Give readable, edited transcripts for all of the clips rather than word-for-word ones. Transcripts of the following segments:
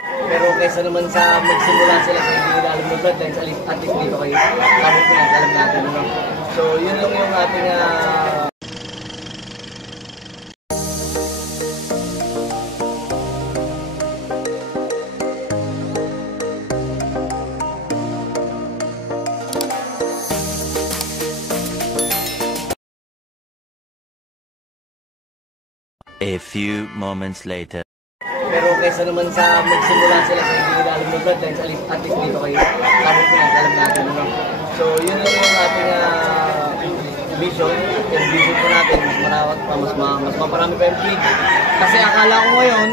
Pero kaysa naman sa magsimula sila sa hindi nila alam ng bloodlines, at least dito kayo, sabot ko lang, alam natin. No? So, yun lang yung ating A few moments later. Pero kaysa naman sa magsimula sila sa hindi nila alam ng bloodlines, at least dito kayo, sabot ko lang, alam natin. No? So, yun lang yung ating vision. Yung vision po natin, mas marawat pa, mas maparami pa yung feed. Kasi akala ko ngayon,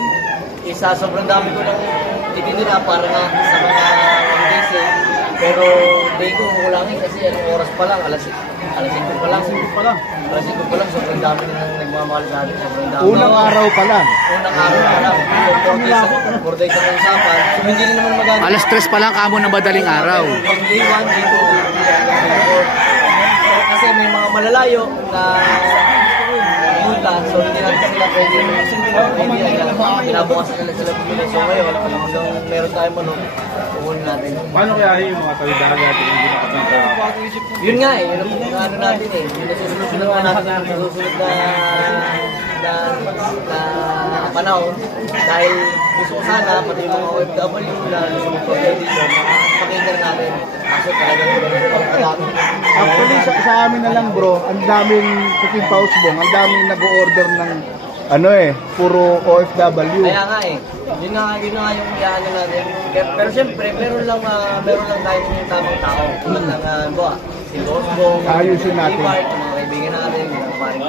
sobrang dami ko lang itinira para nga sa mga days eh. Pero day ko kulangin kasi anong oras pa lang, alas 5 pa lang. Alas 5 pa lang, sobrang dami nang nagmamahal sa atin. Sobrang dami. Unang araw pa lang. Unang araw pa lang. So, 4 days ang usapan. So, hindi na naman maganda. Alas 3 pa lang kamo ng madaling araw. Day 1, day 2, day 4. Kasi may mga malalayo na punta, so hindi natin sila pwede. Hindi na kinabukasan na sila pumili. So ngayon, hanggang meron tayong manok, pukunin natin. Paano kaya yung mga tawid-dagat natin hindi nakapita? Yun nga eh, yun ang ano natin eh. Yun ang susunod na natin sa susunod na panahon. Dahil gusto ko sana, pati yung mga OFW na gusto mo dito, pakinggan natin. Kasi talagang pagkakadami. Actually, sa amin na lang bro, ang daming cooking pausbong, ang daming nag-order ng puro OFW. Kaya nga eh, yun na nga yung iyaano natin. Pero siyempre, meron lang tayong tamang tao. Tulad ng si Bosbong, ayusin natin. Mga kaibigan natin, mga paring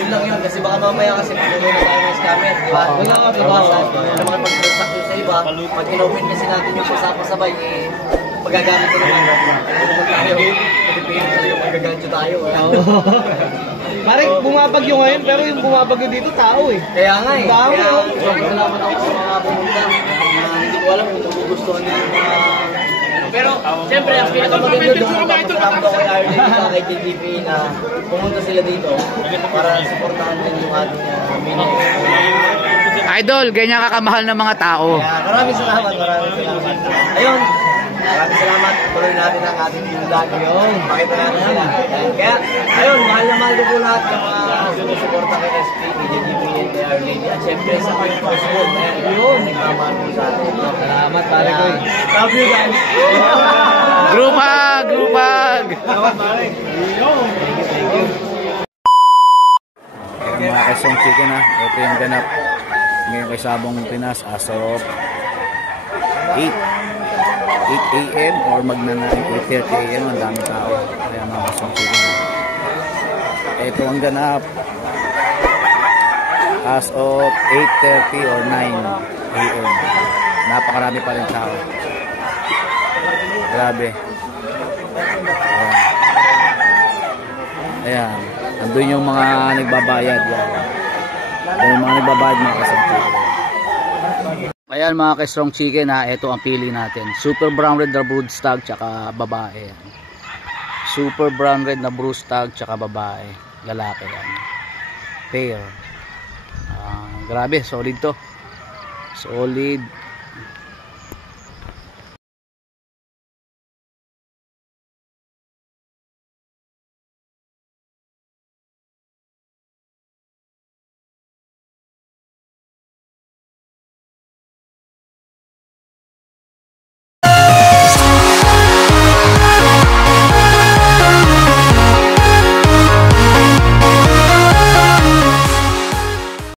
yun lang yun, kasi baka mamaya kasi patuloy na tayo ng scammer, di ba? Wala nga, di ba? Sa mga pag-transaction sa iba, pag in-open kasi natin yung pasapasabay, magagamit ko naman. Tayo, Pilipino talaga magagamit tayo. Parang bumabagyo ngayon, pero yung bumabagyo dito tao eh. Kaya nga eh. Kaya salamat ako sa mga pumunta. Hindi ko alam kung magugustuhan nila yung mga... Pero, siyempre, ang pinakamaganda doon, magpapasalamat ako kay Arlene at kay TTP na pumunta sila dito para supportahan din yung ating mini. Idol, ganyan kakamahal ng mga tao. Kaya maraming salamat. Ayun, maraming salamat. Tuloy natin ang ating vlog ngayon. Pakita natin sila. Kaya, ayun, mahal na mahal ko po lahat ng mga sumusuporta kay SP, kay JGP, kay Arlene. At syempre sa mga possible. Ayun, nagmamahal po sa atin. Salamat, pare ko. Love you guys. Grupag! Salamat, pare. Thank you. Mga Quezon Chicken ito yung ganap ngayon kay Sabong Pinas as of 8 a.m. or magna 8:30 a.m. ang daming tao. Kaya mga Quezon Chicken ito ang ganap as of 8:30 or 9 a.m. napakarami pa rin tao, grabe. Ayan, andun yung mga nagbabayad yan. Yung mga nagbabayad mga ka-strong chicken. Ayan mga ka-strong chicken ito ang pili natin. Super brown red na brood stag tsaka babae. Super brown red na brood stag tsaka babae. Lalaki yan. Pair. Grabe, solid to. Solid.